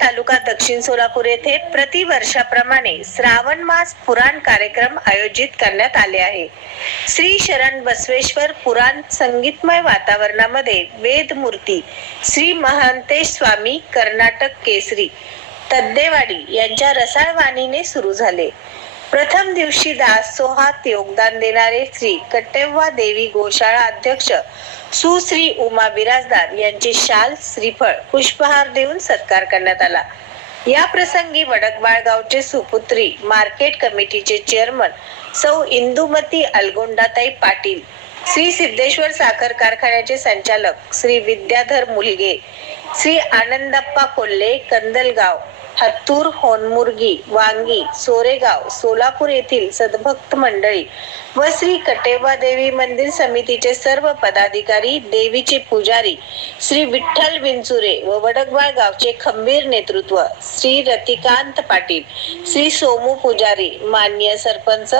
तालुका दक्षिण सोलापूर येथे प्रतिवर्षाप्रमाणे श्रावण मास पुराण कार्यक्रम आयोजित करण्यात आले आहे. श्री शरण बसवेश्वर पुराण संगीतमय वातावरणामध्ये वेदमूर्ती श्री महंतेश स्वामी कर्नाटक केसरी तद्देवाडी यांच्या रसाळ वाणीने सुरू झाले. प्रथम दिवशी दास सोहात योगदान देणारे श्री कट्टेव्वा देवी गोशाळा अध्यक्ष सुश्री उमा बिराजदार यांचे शाल श्रीफळ पुष्पहार देऊन सत्कार करण्यात आला. या प्रसंगी वडकबाळ गावचे सुपुत्री मार्केट कमिटीचे चेअरमन सौ इंदुमती अलगोंडाताई पाटील श्री सिद्धेश्वर साखर कारखान्याचे संचालक श्री विद्याधर मुलगे श्री आनंदप्पा कोल्हे कंदलगाव हत्तूर होनमुर्गी वांगी सोरेगाव सोलापूर येथील सद्भक्त मंडळी व श्री कटेबा देवी मंदिर समितीचे सर्व पदाधिकारी देवीचे पुजारी श्री विठ्ठल विंचुरे व वडकबाळ गावचे खंबीर नेतृत्व श्री रतिकांत पाटील श्री सोमू पुजारी मान्य सरपंच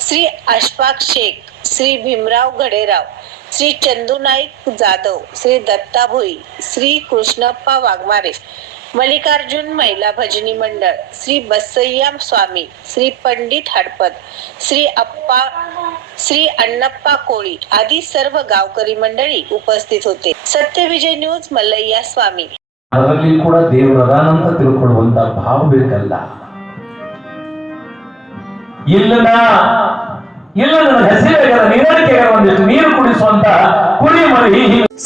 श्री अशफाक शेख श्री भीमराव घडेराव श्री चंदू नाईक जाधव श्री दत्ता भोई श्री कृष्णप्पा वाघमारे मल्लिकार्जुन महिला भजनी मंडळ श्री बसय्या स्वामी श्री पंडित हडपत श्री अप्पा श्री अण्णप्पा कोळी आदी सर्व गावकरी मंडळी उपस्थित होते. सत्यविजय न्यूज मल्लय्या स्वामी. ಅದರಲ್ಲಿ ಕೂಡ ದೇವರ ತಿಳ್ಕೊಳ್ಳುವಂತ ಭಾವ ಬೇಕಲ್ಲ ಇಲ್ಲ ಇಲ್ಲ ನನ್ನ